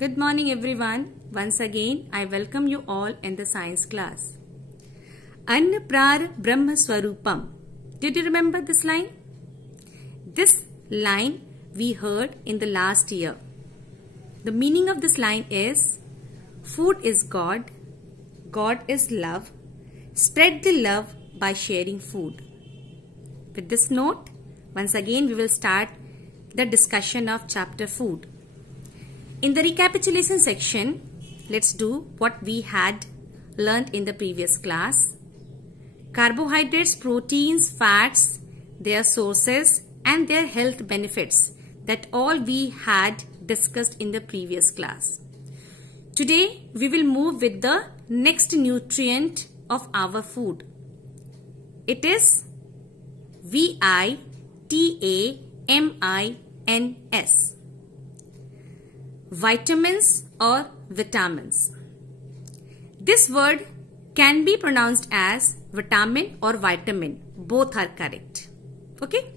Good morning everyone. Once again I welcome you all in the science class. Anna Prar Brahma Swarupam. Did you remember this line? This line we heard in the last year. The meaning of this line is food is God, God is love. Spread the love by sharing food. With this note, once again we will start the discussion of chapter food. In the recapitulation section, let's do what we had learned in the previous class. Carbohydrates, proteins, fats, their sources and their health benefits, that all we had discussed in the previous class. Today we will move with the next nutrient of our food. It is vitamins. Vitamins or vitamins. This word can be pronounced as vitamin or vitamin. Both are correct. Okay.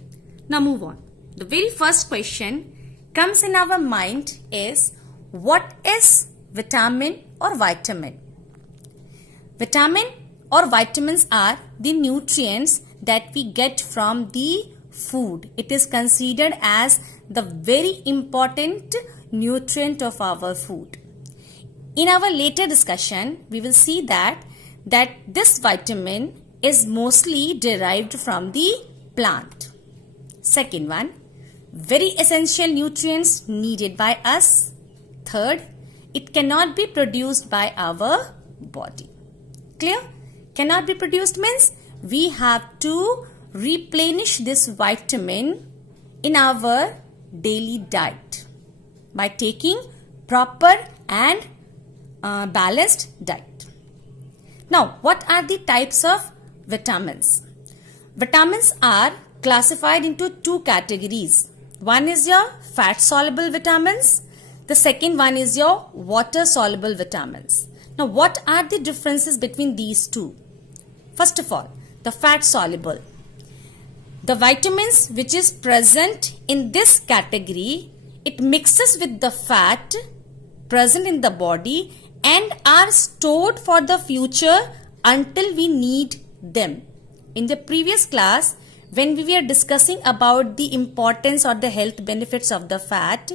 Now move on. The very first question comes in our mind is, what is vitamin or vitamin? Vitamin or vitamins are the nutrients that we get from the food. It is considered as the very important nutrient of our food. In our later discussion, we will see that this vitamin is mostly derived from the plant. Second one, very essential nutrients needed by us. Third, it cannot be produced by our body. Clear? Cannot be produced means we have to replenish this vitamin in our daily diet by taking proper and balanced diet. Now, what are the types of vitamins? Vitamins are classified into two categories. One is your fat-soluble vitamins. The second one is your water-soluble vitamins. Now, what are the differences between these two? First of all, the fat-soluble. The vitamins which is present in this category, it mixes with the fat present in the body and are stored for the future until we need them. In the previous class, when we were discussing about the importance or the health benefits of the fat,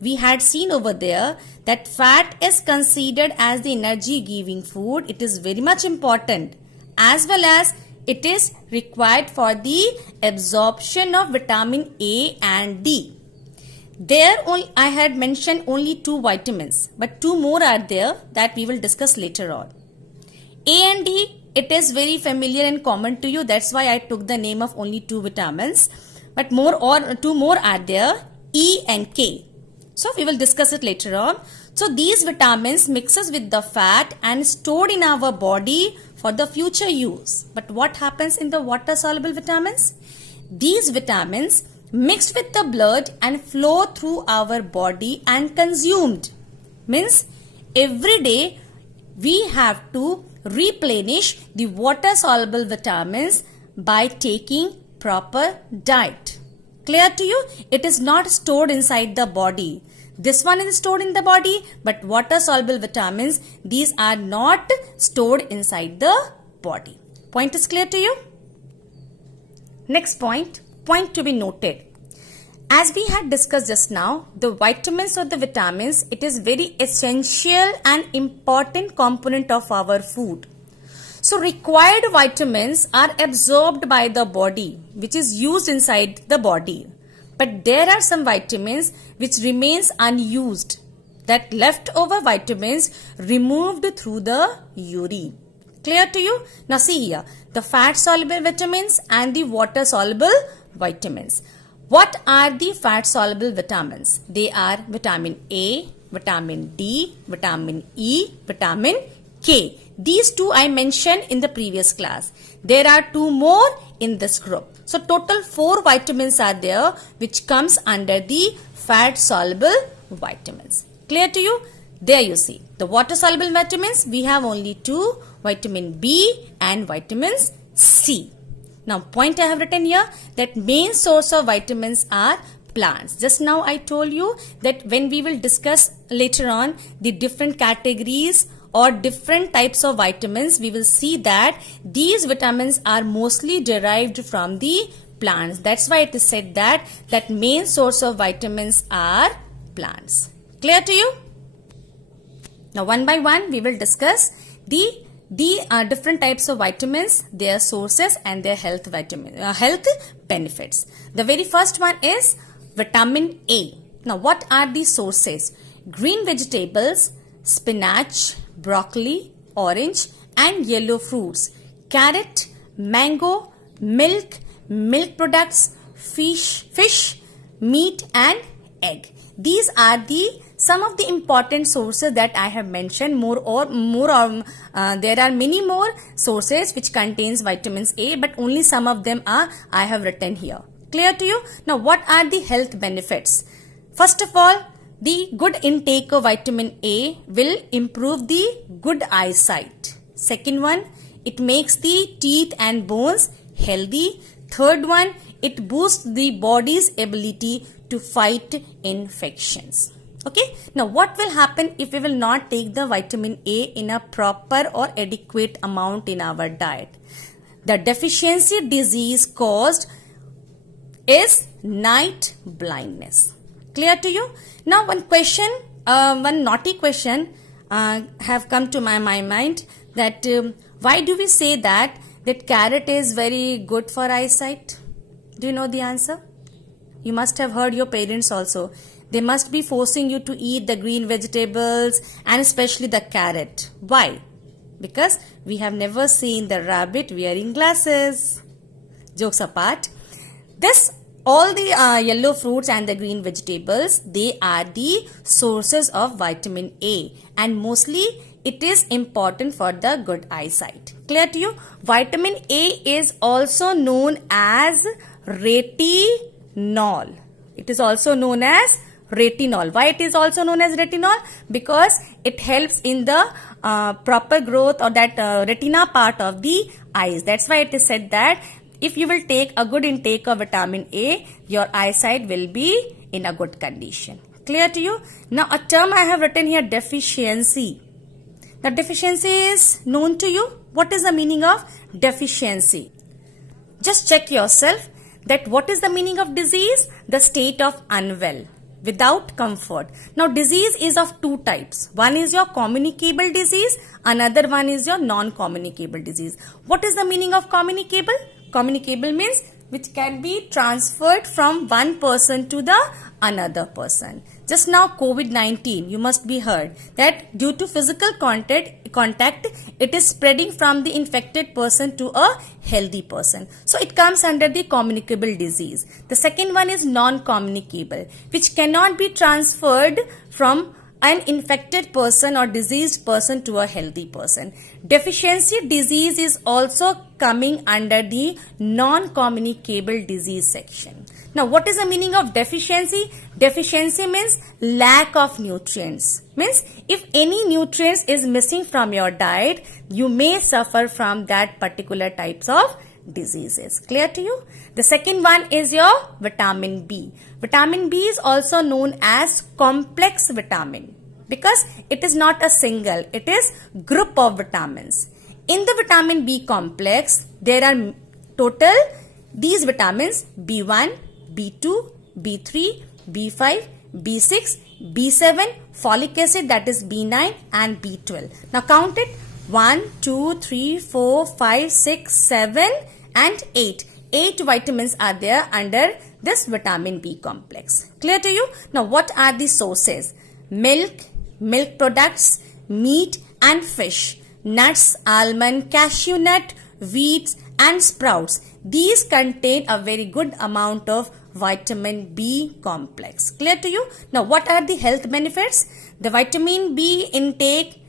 we had seen over there that fat is considered as the energy giving food. It is very much important, as well as it is required for the absorption of vitamin A and D. There I had mentioned only two vitamins, but two more are there that we will discuss later on. A and D, it is very familiar and common to you. That's why I took the name of only two vitamins. But two more are there, E and K. So we will discuss it later on. So these vitamins mixes with the fat and stored in our body for the future use. But what happens in the water-soluble vitamins? These vitamins mixed with the blood and flow through our body and consumed. Means every day we have to replenish the water-soluble vitamins by taking proper diet. Clear to you? It is not stored inside the body. This one is stored in the body, but water-soluble vitamins, these are not stored inside the body. Point is clear to you? Next point to be noted. As we had discussed just now, the vitamins or the vitamins, it is very essential and important component of our food. So required vitamins are absorbed by the body, which is used inside the body. But there are some vitamins which remains unused, that leftover vitamins removed through the urine. Clear to you? Now see here, the fat-soluble vitamins and the water-soluble vitamins. What are the fat-soluble vitamins? They are vitamin A, vitamin D, vitamin E, vitamin K. These two I mentioned in the previous class. There are two more in this group. So total 4 vitamins are there which comes under the fat-soluble vitamins. Clear to you? There you see. The water-soluble vitamins, we have only 2, vitamin B and vitamins C. Now point I have written here that main source of vitamins are plants. Just now I told you that when we will discuss later on the different categories or different types of vitamins, we will see that these vitamins are mostly derived from the plants. That's why it is said that main source of vitamins are plants. Clear to you? Now one by one we will discuss the different types of vitamins, their sources and their health benefits. The very first one is vitamin A. Now what are the sources? Green vegetables, spinach, broccoli, orange and yellow fruits, carrot, mango, milk products, fish, meat and egg. These are some of the important sources that I have mentioned. There are many more sources which contains vitamins A, but only some of them I have written here. Clear to you? Now what are the health benefits? First of all, the good intake of vitamin A will improve the good eyesight. Second one, it makes the teeth and bones healthy. Third one, it boosts the body's ability to fight infections. Okay, now what will happen if we will not take the vitamin A in a proper or adequate amount in our diet? The deficiency disease caused is night blindness. Clear to you? Now one naughty question have come to my mind, that why do we say that carrot is very good for eyesight? Do you know the answer? You must have heard your parents also. They must be forcing you to eat the green vegetables and especially the carrot. Why? Because we have never seen the rabbit wearing glasses. Jokes apart. All the yellow fruits and the green vegetables, they are the sources of vitamin A, and mostly it is important for the good eyesight. Clear to you? Vitamin A is also known as retinol. It is also known as retinol. Why it is also known as retinol? Because it helps in the proper growth or that retina part of the eyes. That's why it is said that if you will take a good intake of vitamin A, your eyesight will be in a good condition. Clear to you? Now a term I have written here, deficiency. The deficiency is known to you. What is the meaning of deficiency? Just check yourself that what is the meaning of disease? The state of unwell, without comfort. Now disease is of two types. One is your communicable disease, another one is your non-communicable disease. What is the meaning of communicable? Communicable means which can be transferred from one person to the another person. Just now COVID-19, you must be heard that due to physical contact, it is spreading from the infected person to a healthy person. So it comes under the communicable disease. The second one is non-communicable, which cannot be transferred from an infected person or diseased person to a healthy person. Deficiency disease is also coming under the non-communicable disease section. Now what is the meaning of deficiency? Deficiency means lack of nutrients. Means if any nutrients is missing from your diet, you may suffer from that particular types of diseases. Clear to you? The second one is your vitamin B. Vitamin B is also known as complex vitamin because it is not a single, it is group of vitamins. In the vitamin B complex, there are total these vitamins B1, B2, B3, B5, B6, B7, folic acid that is B9 and B12. Now count it 1, 2, 3, 4, 5, 6, 7 and 8. 8 vitamins are there under this vitamin B complex. Clear to you? Now what are the sources? Milk products, meat and fish, nuts, almond, cashew nut, wheat and sprouts. These contain a very good amount of vitamin B complex. Clear to you? Now what are the health benefits? The vitamin B intake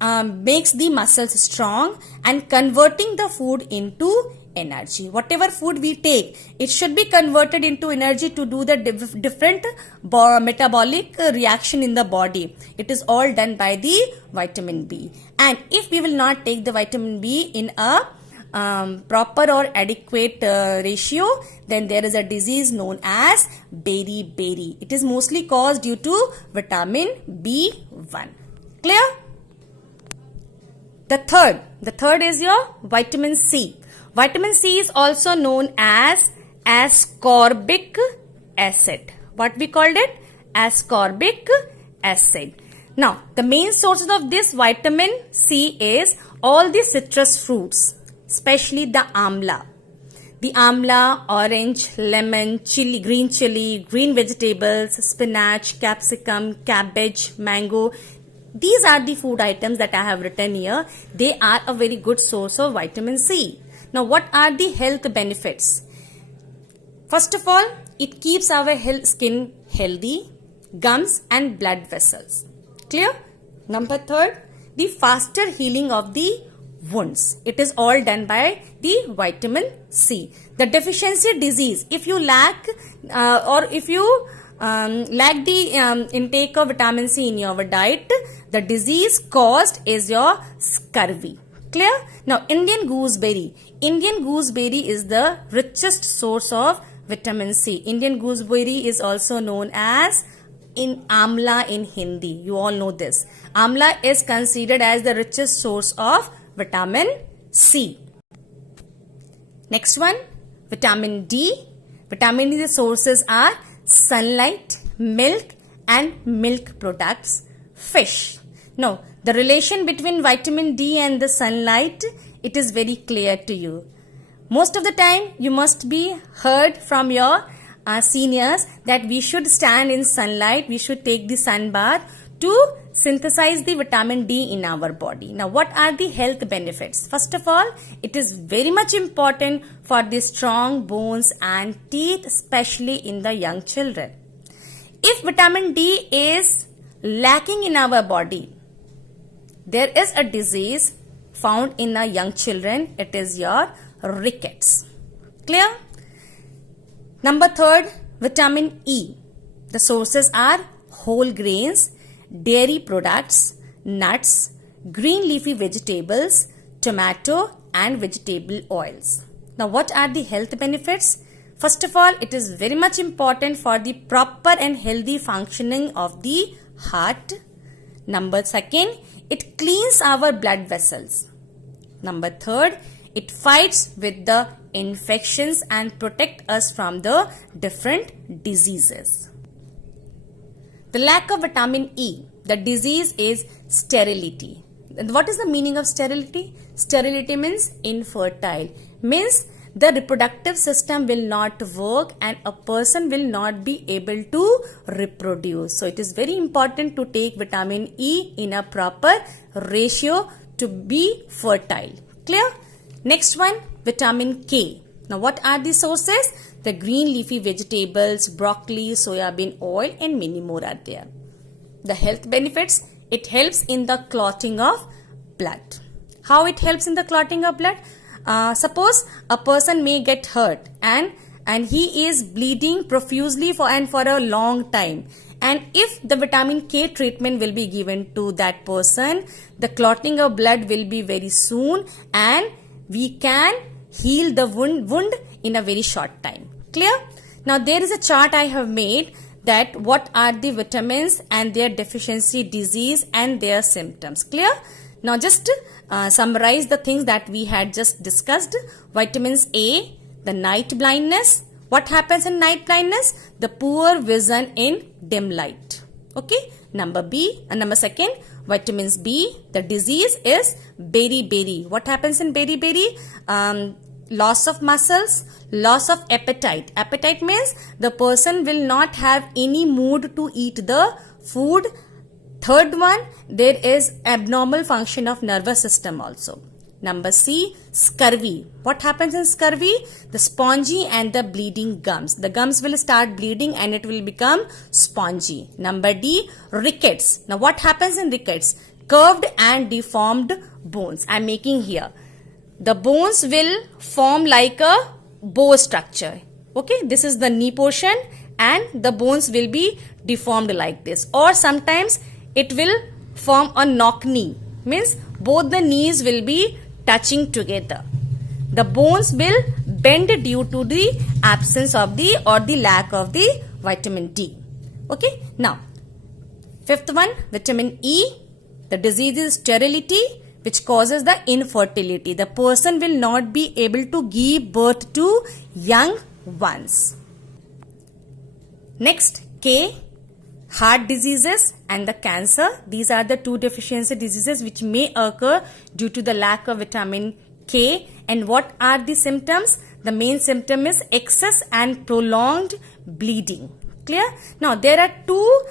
makes the muscles strong and converting the food into energy. Whatever food we take, it should be converted into energy to do the different metabolic reaction in the body. It is all done by the vitamin B. And if we will not take the vitamin B in a proper or adequate ratio, then there is a disease known as beriberi. It is mostly caused due to vitamin B1. Clear? The third is your vitamin C. Vitamin C is also known as ascorbic acid. What we called it? Ascorbic acid. Now, the main sources of this vitamin C is all the citrus fruits, especially the amla. The amla, orange, lemon, chili, green vegetables, spinach, capsicum, cabbage, mango. These are the food items that I have written here. They are a very good source of vitamin C. Now, what are the health benefits? First of all, it keeps our skin healthy, gums and blood vessels. Clear? Number third, the faster healing of the wounds. It is all done by the vitamin C. The deficiency disease, if you lack lack the intake of vitamin C in your diet, the disease caused is your scurvy. Clear? Now, Indian gooseberry. Indian gooseberry is the richest source of vitamin C. Indian gooseberry is also known as amla in Hindi. You all know this. Amla is considered as the richest source of vitamin C. Next one, vitamin D. Vitamin D, the sources are sunlight, milk and milk products, fish. Now, the relation between vitamin D and the sunlight, it is very clear to you. Most of the time, you must be heard from your seniors that we should stand in sunlight, we should take the sun bath to synthesize the vitamin D in our body. Now, what are the health benefits? First of all, it is very much important for the strong bones and teeth, especially in the young children. If vitamin D is lacking in our body, there is a disease found in our young children. It is your rickets. Clear? Number third, vitamin E. The sources are whole grains, dairy products, nuts, green leafy vegetables, tomato and vegetable oils. Now, what are the health benefits? First of all, it is very much important for the proper and healthy functioning of the heart. Number second, it cleans our blood vessels. Number third, it fights with the infections and protect us from the different diseases. The lack of vitamin E, the disease is sterility. What is the meaning of sterility? Sterility means infertile. Means the reproductive system will not work and a person will not be able to reproduce. So it is very important to take vitamin E in a proper ratio to be fertile. Clear? Next one, vitamin K. Now, what are the sources? The green leafy vegetables, broccoli, soya bean oil and many more are there. The health benefits, it helps in the clotting of blood. How it helps in the clotting of blood? Suppose a person may get hurt and he is bleeding profusely for a long time. And if the vitamin K treatment will be given to that person, the clotting of blood will be very soon and we can heal the wound in a very short time. Clear? Now, there is a chart I have made that what are the vitamins and their deficiency disease and their symptoms. Clear? Now, just summarize the things that we had just discussed. Vitamins A, the night blindness. What happens in night blindness? The poor vision in dim light. Okay. Number second, vitamins B. The disease is beriberi. What happens in beriberi? Loss of muscles, loss of appetite. Appetite means the person will not have any mood to eat the food. Third one, there is abnormal function of nervous system also. Number C, scurvy. What happens in scurvy? The spongy and the bleeding gums. The gums will start bleeding and it will become spongy. Number D, rickets. Now, what happens in rickets? Curved and deformed bones. I am making here. The bones will form like a bow structure. Okay, this is the knee portion and the bones will be deformed like this. Or sometimes it will form a knock knee. Means both the knees will be touching together. the bones will bend due to the absence of the or the lack of the vitamin D. Okay, now fifth one, vitamin E. The disease is sterility, which causes the infertility. The person will not be able to give birth to young ones. Next, K, heart diseases and the cancer. These are the two deficiency diseases which may occur due to the lack of vitamin K. And what are the symptoms? The main symptom is excess and prolonged bleeding. Clear? Now, there are two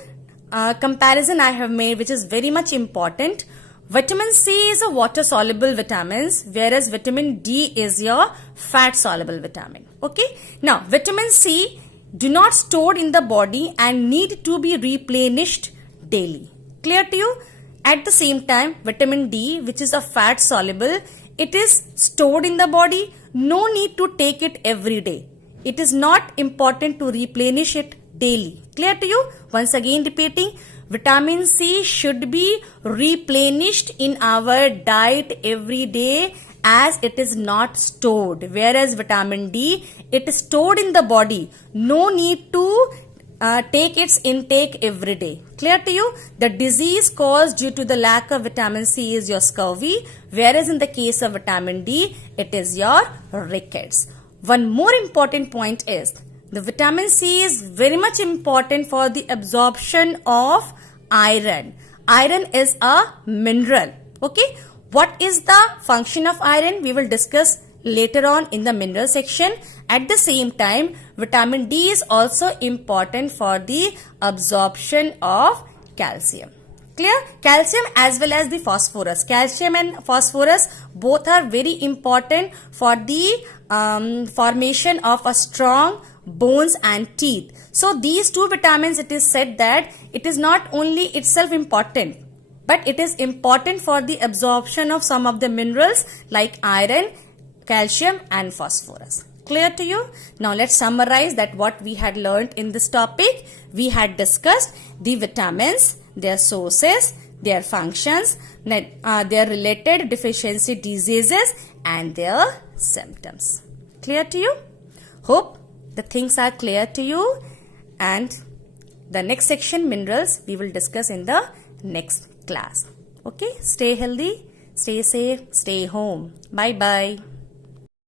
comparison I have made which is very much important. Vitamin C is a water soluble vitamins, whereas vitamin D is your fat soluble vitamin. Okay. Now, vitamin C do not stored in the body and need to be replenished daily. Clear to you? At the same time, vitamin D, which is a fat soluble, it is stored in the body. No need to take it every day. It is not important to replenish it daily. Clear to you? Once again repeating, vitamin C should be replenished in our diet every day as it is not stored. Whereas vitamin D, it is stored in the body. No need to take its intake every day. Clear to you? The disease caused due to the lack of vitamin C is your scurvy, whereas in the case of vitamin D, it is your rickets. One more important point is, the vitamin C is very much important for the absorption of iron. Iron is a mineral. Okay. What is the function of iron? We will discuss later on in the mineral section. At the same time, vitamin D is also important for the absorption of calcium. Clear? Calcium as well as the phosphorus. Calcium and phosphorus both are very important for the formation of a strong bones and teeth. So these two vitamins, it is said that it is not only itself important, but it is important for the absorption of some of the minerals like iron, calcium and phosphorus. Clear to you? Now let's summarize that what we had learned in this topic. We had discussed the vitamins, their sources, their functions, their related deficiency diseases and their symptoms. Clear to you? Hope the things are clear to you, and the next section, minerals, we will discuss in the next class. Okay, stay healthy, stay safe, stay home. Bye bye.